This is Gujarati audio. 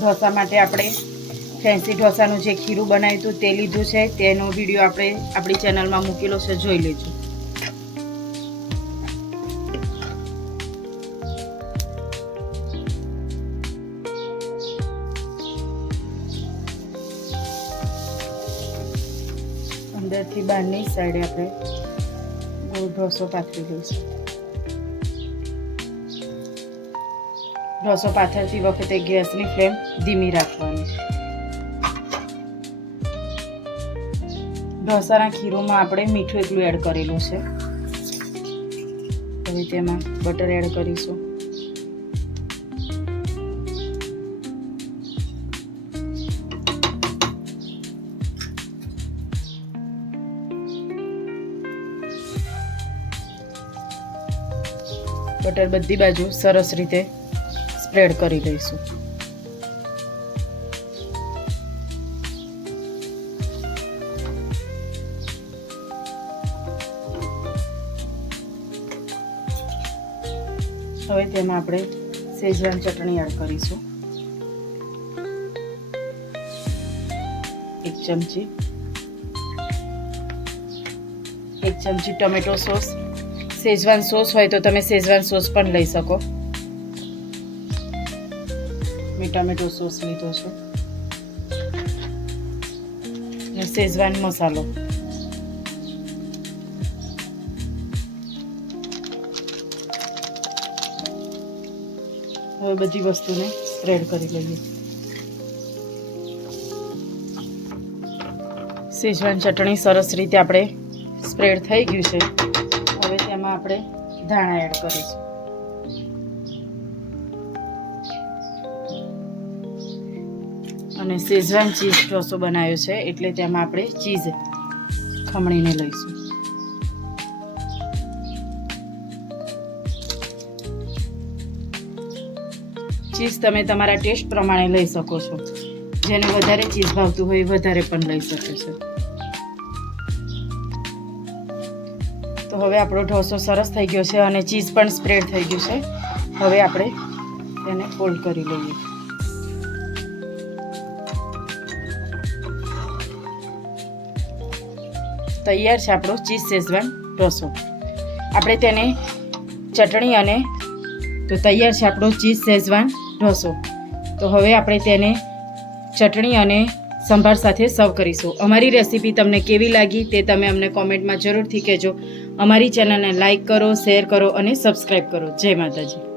ઢોસા માટે આપણે ફેન્સી ઢોસાનું જે ખીરું બનાવ્યું હતું તે લીધું છે. તેનો વિડીયો આપણે આપણી ચેનલમાં મૂકેલો છે, જોઈ લેજો. અંદરથી બહારની સાઈડે આપણે ગોળ ઢોસો પાથરી દઈશું. ઢોસો પાથરતી વખતે ગેસની ફ્લેમ ધીમી રાખવાની. ઢોસાના ખીરોમાં આપણે મીઠું એકલું એડ કરેલું છે. હવે તેમાં બટર એડ કરીશું. બટર બધી બાજુ સરસ રીતે સ્પ્રેડ કરી દઈશું. હવે તેમાં આપણે શેઝવાન ચટણી એડ કરીશું. 1 ચમચી. 1 ચમચી ટોમેટો સોસ. શેઝવાન સોસ હોય તો તમે શેઝવાન સોસ પણ લઈ શકો. મેં ટમેટો સોસ લીધો છે. શેઝવાન મસાલો. હવે બધી વસ્તુને સ્પ્રેડ કરી લઈએ. શેઝવાન ચટણી સરસ રીતે આપણે સ્પ્રેડ થઈ ગયું છે. હવે તેમાં આપણે ધાણા એડ કરીશું. અને શેઝવાન ચીઝ ઢોસો બનાવ્યો છે એટલે તેમાં આપણે ચીઝ ખમણીને લઈશું. ચીઝ તમે તમારા ટેસ્ટ પ્રમાણે લઈ શકો છો. જેને વધારે ચીઝ ભાવતું હોય વધારે પણ લઈ શકે છે. તો હવે આપણો ઢોસો સરસ થઈ ગયો છે અને ચીઝ પણ સ્પ્રેડ થઈ ગયું છે. હવે આપણે તેને ફોલ્ડ કરી લઈએ. તૈયાર છે આપણો ચીઝ શેઝવાન ઢોસો. આપણે તેને ચટણી અને તો તૈયાર છે આપણો ચીઝ શેઝવાન ઢોસો. તો હવે આપણે તેને ચટણી અને સંભાર સાથે સર્વ કરીશું. અમારી રેસીપી તમને કેવી લાગી તે તમે અમને કોમેન્ટમાં જરૂરથી કહેજો. અમારી ચેનલને લાઈક કરો, શેર કરો અને સબસ્ક્રાઈબ કરો. જય માતાજી.